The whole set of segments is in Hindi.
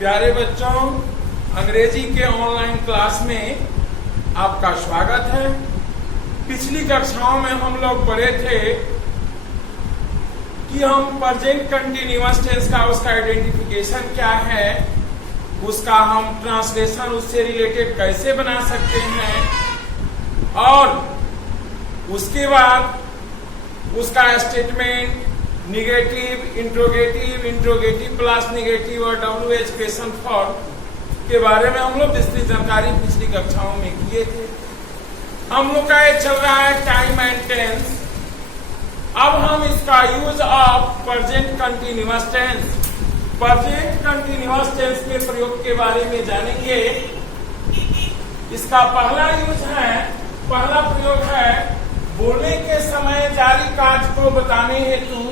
प्यारे बच्चों, अंग्रेजी के ऑनलाइन क्लास में आपका स्वागत है। पिछली कक्षाओं में हम लोग पढ़े थे कि हम प्रेजेंट कंटीन्यूअस टेंस का उसका आइडेंटिफिकेशन क्या है, उसका हम ट्रांसलेशन उससे रिलेटेड कैसे बना सकते हैं, और उसके बाद उसका statement, negative, interrogative, interrogative plus negative और WH क्वेश्चन फॉर्म के बारे में हम लोग विस्तृत जानकारी पिछली कक्षाओं में किए थे। हम लोग का ये चल रहा है टाइम एंड टेंस। अब हम इसका use of present continuous tense, present continuous tense के प्रयोग के बारे में जानेंगे। इसका पहला यूज है, पहला प्रयोग है बोलने के समय जारी कार्य को बताने हेतु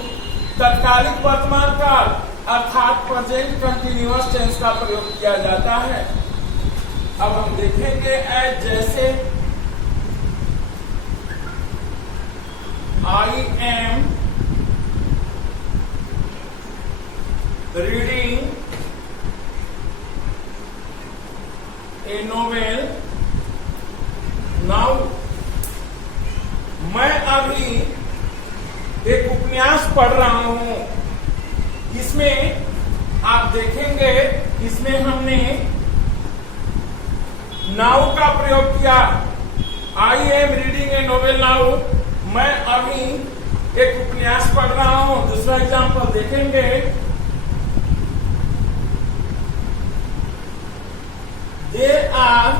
तत्कालिक वर्तमान काल अर्थात प्रेजेंट कंटीन्यूअस टेंस का प्रयोग किया जाता है। अब हम देखेंगे एज जैसे I am reading A novel now. मैं अभी एक उपन्यास पढ़ रहा हूं। इसमें आप देखेंगे, इसमें हमने नाउ का प्रयोग किया। I am reading A novel now, मैं अभी एक उपन्यास पढ़ रहा हूं। दूसरा एग्जांपल देखेंगे, they are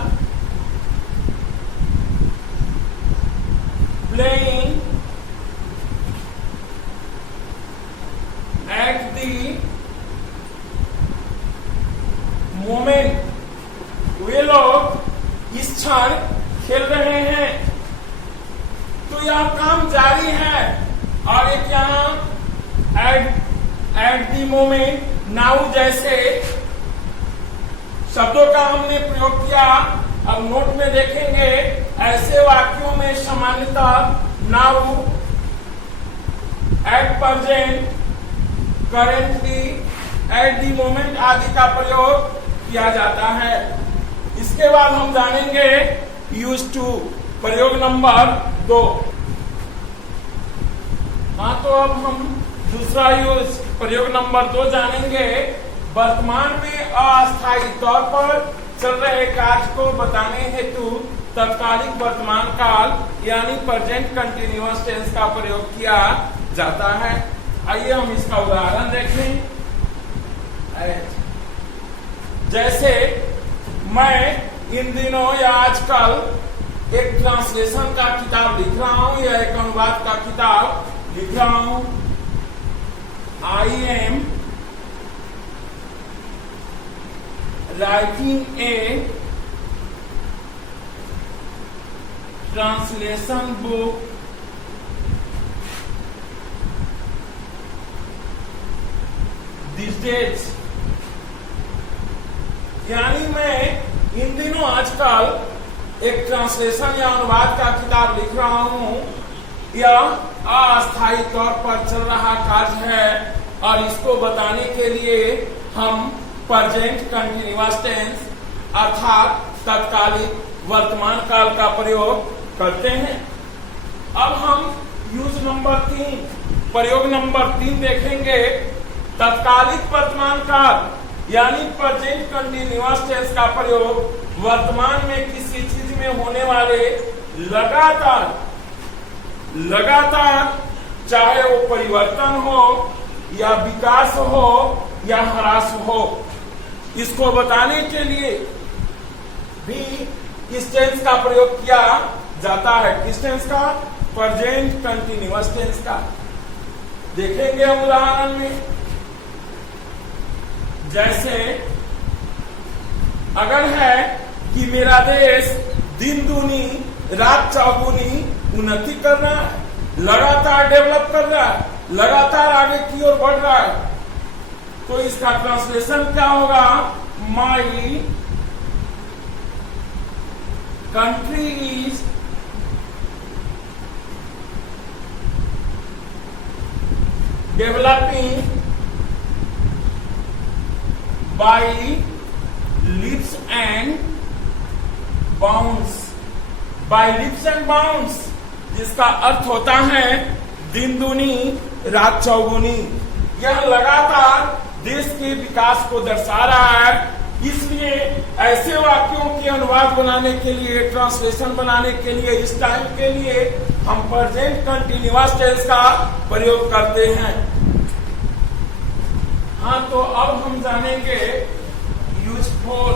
playing at the moment, वे लोग इस क्षण खेल रहे हैं। तो यह काम जारी है। और एक यहाँ at the moment, now जैसे शब्दों का हमने प्रयोग किया। अब नोट में देखेंगे, ऐसे वाक्यों में सामान्यतः now, at present, currently, at the moment आदि का प्रयोग किया जाता है। इसके बाद हम जानेंगे यूज टू, प्रयोग नंबर 2। हाँ, तो अब हम दूसरा यूज, प्रयोग नंबर 2 जानेंगे। वर्तमान में अस्थायी तौर पर चल रहे कार्य को बताने हेतु तत्कालिक वर्तमान काल यानी प्रेजेंट कंटीन्यूअस टेंस का प्रयोग किया जाता है। आइए हम इसका उदाहरण देखें। जैसे मैं इन दिनों या आजकल एक ट्रांसलेशन का किताब लिख रहा हूं या एक अनुवाद का किताब लिख रहा हूं। I am writing a translation book these days, यानी मैं इन दिनों आजकल एक ट्रांसलेशन या अनुवाद का किताब लिख रहा हूं। यह अस्थायी तौर पर चल रहा कार्य है और इसको बताने के लिए हम प्रेजेंट कंटीन्यूअस टेंस अर्थात तत्कालिक वर्तमान काल का प्रयोग करते हैं। अब हम यूज नंबर 3, प्रयोग नंबर 3 देखेंगे। तत्कालिक वर्तमान काल यानी प्रेजेंट कंटीन्यूअस टेंस का प्रयोग वर्तमान में किसी चीज में होने वाले लगातार चाहे वो परिवर्तन हो या विकास हो या ह्रास हो, इसको बताने के लिए भी इस टेंस का प्रयोग किया जाता है। किस टेंस का? प्रेजेंट कंटीन्यूअस टेंस का। देखेंगे हम उदाहरण में। जैसे अगर है कि मेरा देश दिन दूनी रात चौगुनी उन्नति कर रहा है, लगातार डेवलप कर रहा है, लगातार आगे की ओर बढ़ रहा है, तो इसका ट्रांसलेशन क्या होगा? My country is developing by leaps and bounds, by leaps and bounds, जिसका अर्थ होता है दिन दूनी रात चौगुनी। यह लगातार देश के विकास को दर्शा रहा है। इसलिए ऐसे वाक्यों के अनुवाद बनाने के लिए, ट्रांसलेशन बनाने के लिए, इस टाइम के लिए हम प्रेजेंट कंटिन्यूअस टेंस का प्रयोग करते हैं। हाँ, तो अब हम जानेंगे यूजफुल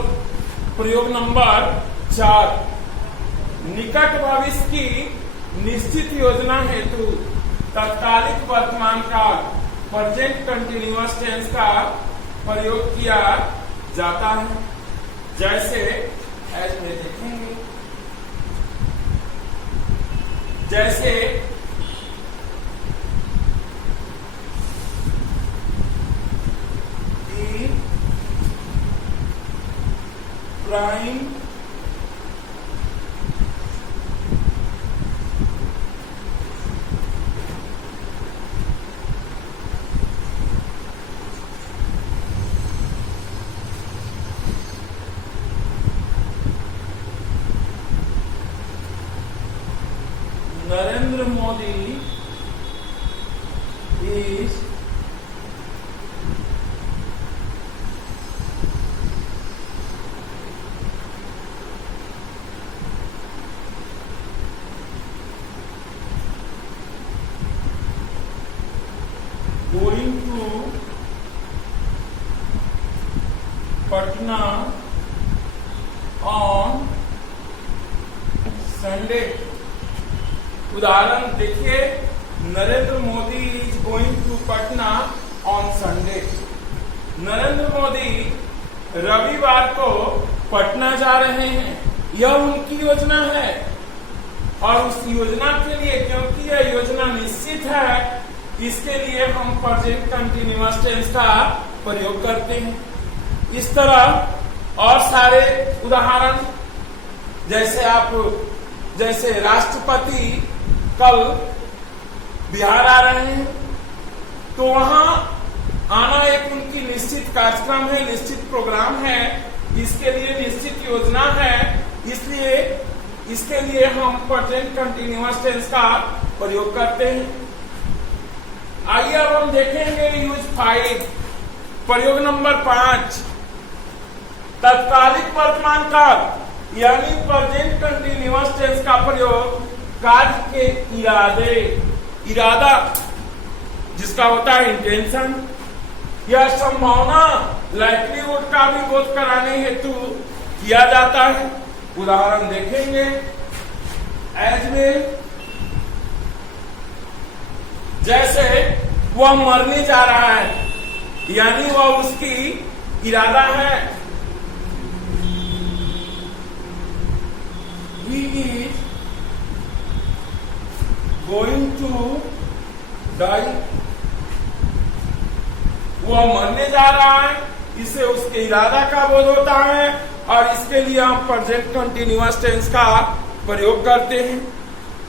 प्रयोग नंबर 4। निकट भविष्य की निश्चित योजना हेतु तत्कालिक वर्तमान काल प्रेजेंट कंटिन्यूअस टेंस का प्रयोग किया जाता है। जैसे एज में देखेंगे, जैसे दी prime Narendra Modi is going to Patna on Sunday। उदाहरण देखिए, Narendra Modi is going to Patna on Sunday. Narendra Modi रविवार को पटना जा रहे हैं, यह उनकी योजना है। और उस योजना के लिए, क्योंकि यह योजना निश्चित है, इसके लिए हम प्रेजेंट कंटिन्यूअस टेंस का प्रयोग करते हैं। इस तरह और सारे उदाहरण, जैसे राष्ट्रपति कल बिहार आ रहे हैं, तो वहां आना एक उनकी निश्चित कार्यक्रम है, निश्चित प्रोग्राम है, इसके लिए निश्चित योजना है। इसलिए इसके लिए हम प्रेजेंट कंटिन्यूअस टेंस का प्रयोग करते हैं। आइए अब हम देखेंगे यूज 5, प्रयोग नंबर 5, तत्कालिक वर्तमान काल यानी प्रेजेंट कंटिन्यूअस टेंस का प्रयोग कार्य के इरादा जिसका होता है इंटेंशन या संभावना, लाइक्लीहुड का भी बोध कराने हेतु किया जाता है। उदाहरण देखेंगे, एज में जैसे वह मरने जा रहा है, यानी वह उसकी इरादा है। He is going to die। वह मरने जा रहा है, इसे उसके इरादा का बोध होता है और इसके लिए हम प्रेजेंट कंटिन्यूअस टेंस का प्रयोग करते हैं।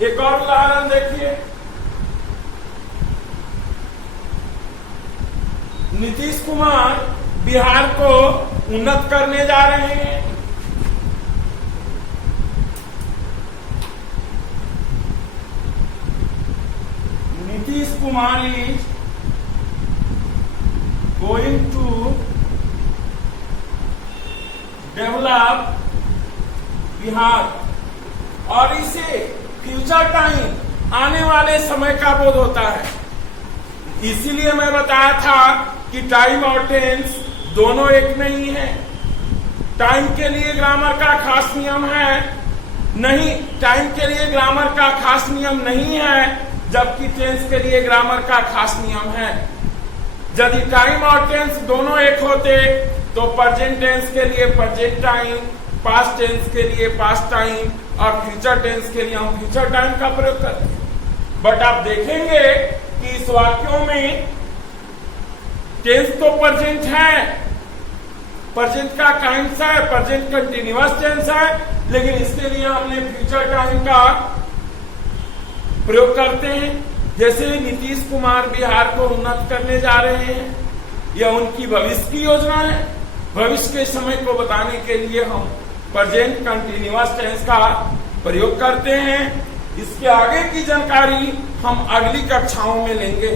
एक और उदाहरण देखिए, नीतीश कुमार बिहार को उन्नत करने जा रहे हैं। Nitish Kumar is going to develop Bihar, और इसे फ्यूचर टाइम, आने वाले समय का बोध होता है। इसीलिए मैं बताया था कि टाइम और टेंस दोनों एक नहीं है। टाइम के लिए ग्रामर का खास नियम है नहीं, टाइम के लिए ग्रामर का खास नियम नहीं है, जबकि टेंस के लिए ग्रामर का खास नियम है। यदि टाइम और टेंस दोनों एक होते तो प्रेजेंट टेंस के लिए प्रेजेंट टाइम, पास्ट टेंस के लिए पास्ट टाइम और फ्यूचर टेंस के लिए हम फ्यूचर टाइम का प्रयोग करते हैं। बट आप देखेंगे कि इस वाक्यों में टेंस तो प्रेजेंट है, प्रेजेंट का टाइम्स है, प्रेजेंट कंटिन्यूअस टेंस है, लेकिन इसके लिए हमने फ्यूचर टाइम का प्रयोग करते हैं। जैसे नीतीश कुमार बिहार को उन्नत करने जा रहे हैं, यह उनकी भविष्य की योजना है। भविष्य के समय को बताने के लिए हम प्रेजेंट कंटिन्यूअस टेंस का प्रयोग करते हैं। इसके आगे की जानकारी हम अगली कक्षाओं में लेंगे।